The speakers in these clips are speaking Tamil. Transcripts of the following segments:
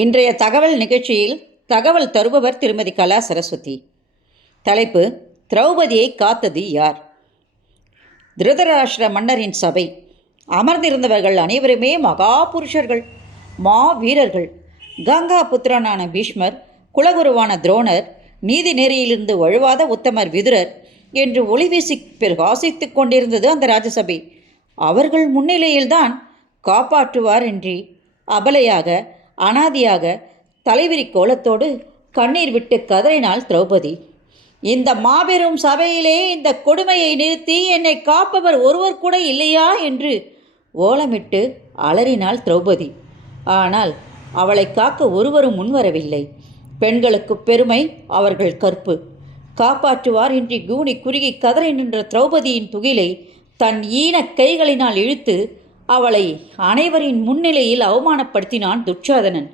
இன்றைய தகவல் நிகழ்ச்சியில் தகவல் தருபவர் திருமதி கலா சரஸ்வதி. தலைப்பு திரௌபதியை காத்தது யார்? திருதராஷ்டிர மன்னரின் சபை. அமர்ந்திருந்தவர்கள் அனைவருமே மகா புருஷர்கள் மா வீரர்கள். கங்கா புத்திரனான பீஷ்மர் குலகுருவான துரோணர் நீதி நெறியிலிருந்து வழுவாத உத்தமர் விதுரர் என்று ஒளி வீசி பிரகாசித்துக் கொண்டிருந்தது அந்த ராஜசபை. அவர்கள் முன்னிலையில்தான் காப்பாற்றுவார் என்று அபலையாக அனாதியாக தலைவிரி கோலத்தோடு கண்ணீர் விட்டு கதறினாள் திரௌபதி. இந்த மாபெரும் சபையிலே இந்த கொடுமையை நிறுத்தி என்னை காப்பவர் ஒருவர் கூட இல்லையா என்று ஓலமிட்டு அலறினாள் திரௌபதி. ஆனால் அவளை காக்க ஒருவரும் முன்வரவில்லை. பெண்களுக்கு பெருமை அவர்கள் கற்பு. காப்பாற்றுவார் இன்றி கூனி குறுகி கதறி நின்ற திரௌபதியின் துகிலை தன் ஈனக் கைகளினால் இழுத்து அவளை அனைவரின் முன்னிலையில் அவமானப்படுத்தினான் துச்சாதனன்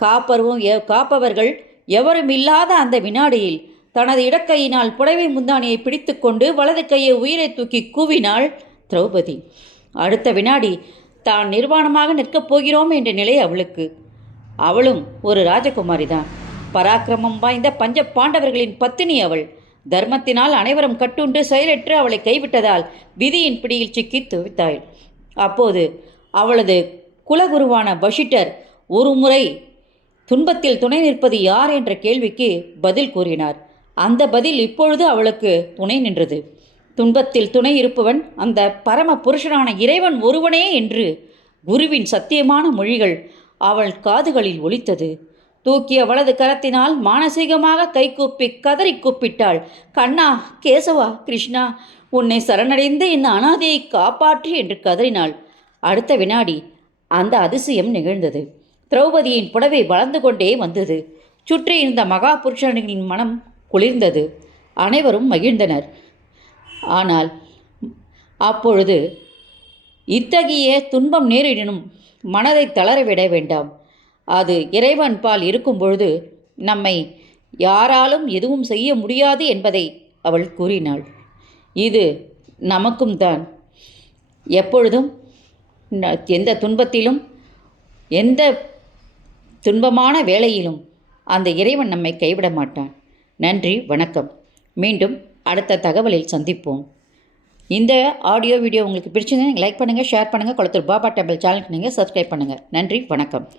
காப்பருவும் காப்பவர்கள் எவரும் இல்லாத அந்த வினாடியில் தனது இடக்கையினால் புடவை முந்தானியை பிடித்துக்கொண்டு வலது கையை உயிரை தூக்கி கூவினாள் திரௌபதி. அடுத்த வினாடி தான் நிர்வாணமாக நிற்கப் போகிறோம் என்ற நிலை அவளுக்கு. அவளும் ஒரு ராஜகுமாரி தான் பராக்கிரமம் வாய்ந்த பஞ்ச பாண்டவர்களின் பத்தினி அவள். தர்மத்தினால் அனைவரும் கட்டுண்டு செயலற்று அவளை கைவிட்டதால் விதியின் பிடியில் சிக்கி துவித்தாள். அப்போது அவளது குலகுருவான பஷிட்டர் ஒரு முறை துன்பத்தில் துணை நிற்பது யார் என்ற கேள்விக்கு பதில் கூறினார். அந்த பதில் இப்பொழுது அவளுக்கு துணை நின்றது. துன்பத்தில் துணை இருப்பவன் அந்த பரம புருஷனான இறைவன் ஒருவனே என்று குருவின் சத்தியமான மொழிகள் அவள் காதுகளில் ஒலித்தது. தூக்கிய வலது கரத்தினால் மானசீகமாக கைகூப்பி கதறி கூப்பிட்டாள். கண்ணா கேசவா கிருஷ்ணா உன்னை சரணடைந்து இந்த அனாதையை காப்பாற்று என்று கதறினாள். அடுத்த வினாடி அந்த அதிசயம் நிகழ்ந்தது. திரௌபதியின் புடவை வளர்ந்து கொண்டே வந்தது. சுற்றி இருந்த மகா புருஷனின் மனம் குளிர்ந்தது. அனைவரும் மகிழ்ந்தனர். ஆனால் அப்பொழுது இத்தகைய துன்பம் நேரிடனும் மனதை தளரவிட வேண்டாம். அது இறைவன் பால் இருக்கும் பொழுது நம்மை யாராலும் எதுவும் செய்ய முடியாது என்பதை அவள் கூறினாள். இது நமக்கும் தான். எப்பொழுதும் ந- எந்த துன்பத்திலும் எந்த துன்பமான வேளையிலும் அந்த இறைவன் நம்மை கைவிட மாட்டான். நன்றி வணக்கம். மீண்டும் அடுத்த தகவலில் சந்திப்போம். இந்த ஆடியோ வீடியோ உங்களுக்கு பிடிச்சிருந்தா நீங்கள் லைக் பண்ணுங்கள் ஷேர் பண்ணுங்கள் குளத்தூர் பாபா டெம்பிள் சேனலுக்கு நீங்கள் சப்ஸ்கிரைப் பண்ணுங்கள் நன்றி வணக்கம்.